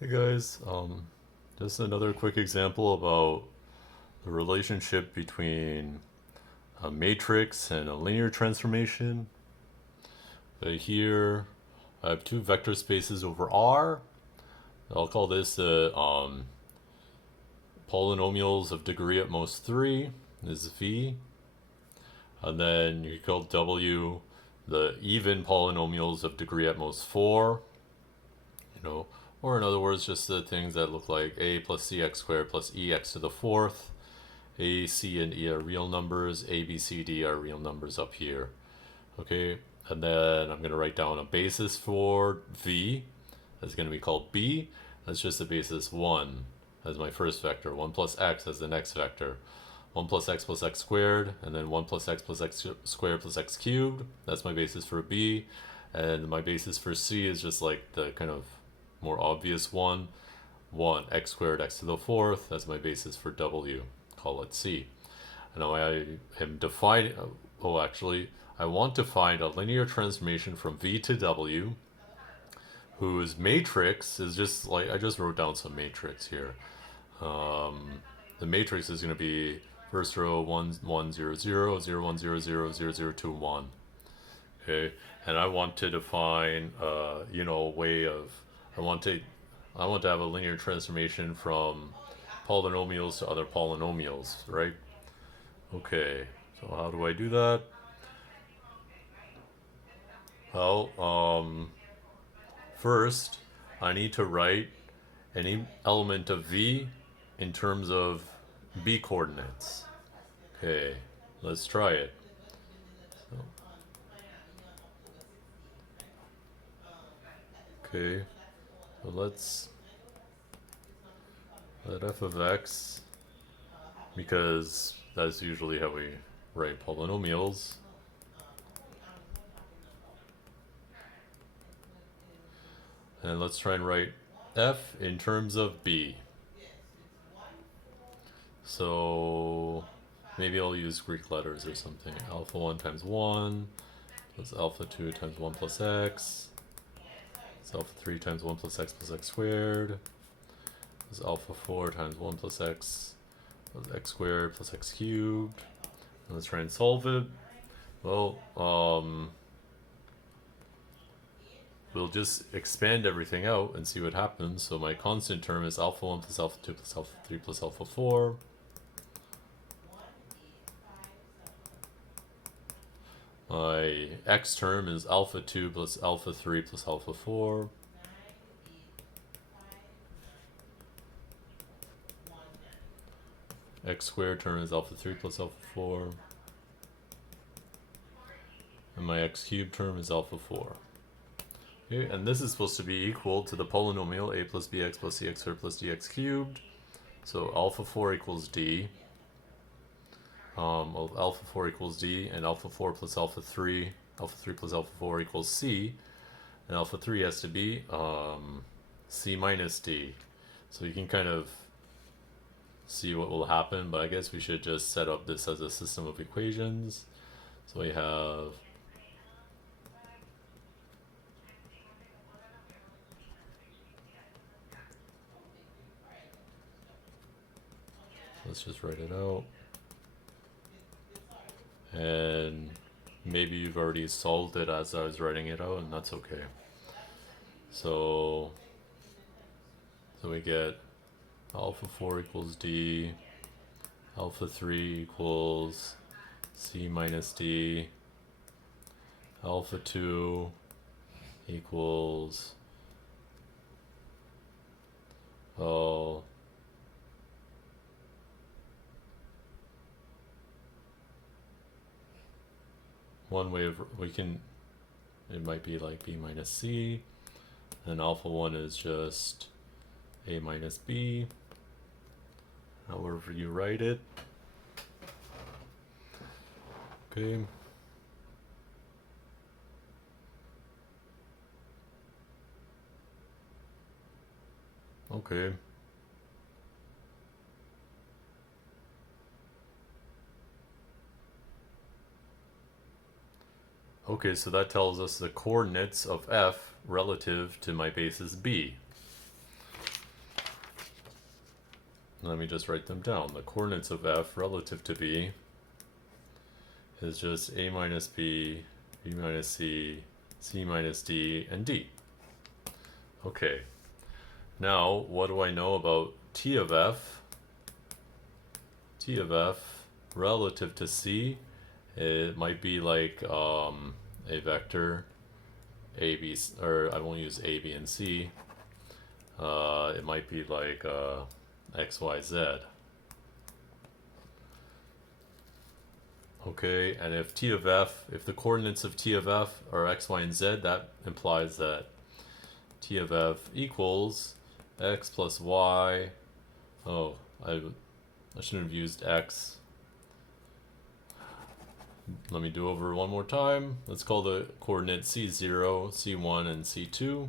Hey guys, just another quick example about the relationship between a matrix and a linear transformation. Here, I have two vector spaces over R. I'll call this the polynomials of degree at most 3 is V. And then you call W the even polynomials of degree at most 4. You know, or in other words, just the things that look like a plus cx squared plus ex to the fourth. A, C, and E are real numbers. A, B, C, D are real numbers up here. Okay, and then I'm going to write down a basis for V. That's going to be called B. That's just the basis 1 as my first vector. 1 plus x as the next vector. 1 plus x squared, and then 1 plus x squared plus x cubed. That's my basis for B. And my basis for C is just like the kind of more obvious one. 1 x squared x to the fourth. That's my basis for W. Call it C. Now I am defining, actually, I want to find a linear transformation from V to W whose matrix is just like, I just wrote down some matrix here. The matrix is going to be first row 1 1 0 0 0 1 0 0 0 0 2 1. Okay, and I want to define a way of I want to have a linear transformation from polynomials to other polynomials, right? Okay, so how do I do that? Well, first I need to write any element of V in terms of B coordinates. Okay, let's try it. So, okay, so let's let f of x, because that's usually how we write polynomials. And let's try and write f in terms of B. So maybe I'll use Greek letters or something. Alpha 1 times 1 plus alpha 2 times 1 plus x. It's alpha 3 times 1 plus x squared. Is alpha 4 times 1 plus x squared plus x cubed. And let's try and solve it. Well, we'll just expand everything out and see what happens. So my constant term is alpha 1 plus alpha 2 plus alpha 3 plus alpha 4. My x term is alpha 2 plus alpha 3 plus alpha 4. X squared term is alpha 3 plus alpha 4. And my x cubed term is alpha 4. Okay, and this is supposed to be equal to the polynomial a plus bx plus cx squared plus dx cubed. So alpha 4 equals d. Well, alpha 4 equals d, and alpha 4 plus alpha 3 plus alpha 4 equals c. And alpha 3 has to be c minus d. So you can kind of see what will happen, but I guess we should just set up this as a system of equations. So we have let's just write it out. And maybe you've already solved it as I was writing it out, and that's okay. So we get alpha 4 equals d, alpha 3 equals c minus d, alpha 2 equals one way of it might be like b minus c, and alpha 1 is just a minus b, however you write it. Okay. Okay. Okay, so that tells us the coordinates of f relative to my basis b. let me just write them down. The coordinates of f relative to b is just a minus b, b minus c, c minus d, and d. Okay, now what do I know about t of f? T of f relative to c, it might be like a vector a, b, or I won't use a, b, and c. It might be like x, y, z. Okay, and if t of f, if the coordinates of t of f are x, y, and z, that implies that t of f equals x plus y. Oh, I shouldn't have used x. Let me do over one more time. Let's call the coordinates c0, c1, and c2.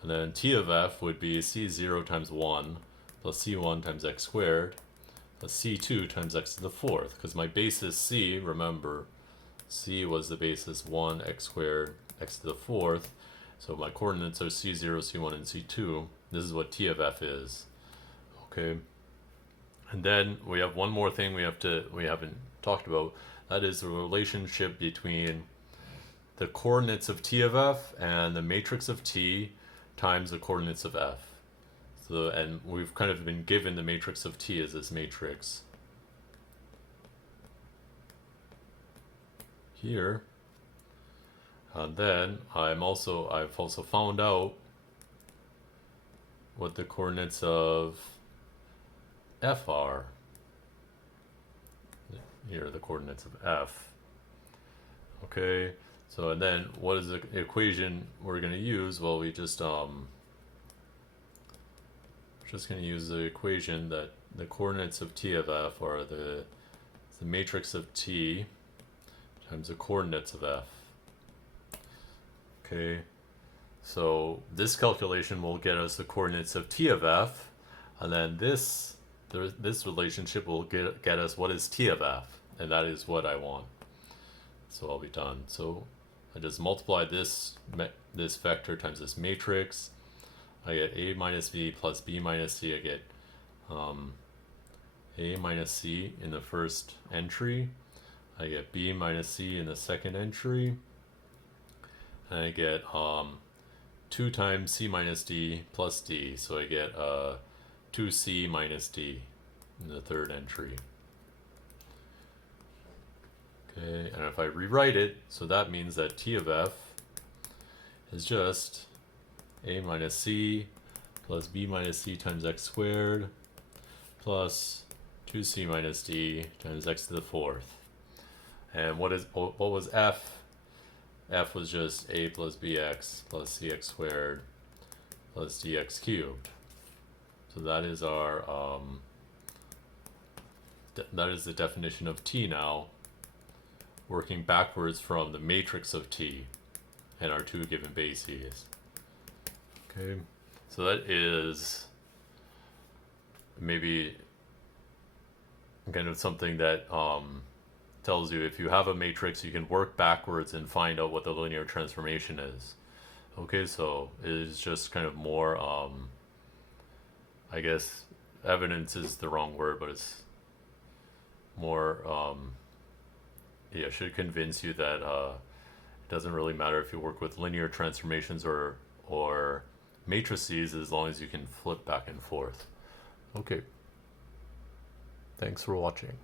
And then t of f would be c0 times 1 plus c1 times x squared plus c2 times x to the fourth. Because my basis c, remember, c was the basis 1 x squared x to the fourth. So my coordinates are c0, c1, and c2. This is what t of f is. Okay. And then we have one more thing we haven't talked about. That is the relationship between the coordinates of t of f and the matrix of t times the coordinates of f. So, and we've kind of been given the matrix of t as this matrix here. And then I've also found out what the coordinates of f are. Here are the coordinates of f. Okay, so and then what is the equation we're going to use? Well, we just going to use the equation that the coordinates of t of f are the matrix of t times the coordinates of f. Okay, so this calculation will get us the coordinates of t of f, and then this relationship will get us what is t of f, and that is what I want. So I'll be done. So I just multiply this vector times this matrix. I get a minus b plus b minus c. I get a minus c in the first entry. I get b minus c in the second entry. And I get 2 times c minus d plus d. So I get 2c minus d in the third entry. Okay, and if I rewrite it, so that means that t of f is just a minus c plus b minus c times x squared plus 2c minus d times x to the fourth. And what was f? F was just a plus bx plus cx squared plus dx cubed. So that is our that is the definition of t now, working backwards from the matrix of t and our two given bases. Okay, so that is maybe kind of something that tells you if you have a matrix, you can work backwards and find out what the linear transformation is. Okay, so it is just kind of more, I guess evidence is the wrong word, but it's more, yeah, should convince you that it doesn't really matter if you work with linear transformations or matrices, as long as you can flip back and forth. Okay. Thanks for watching.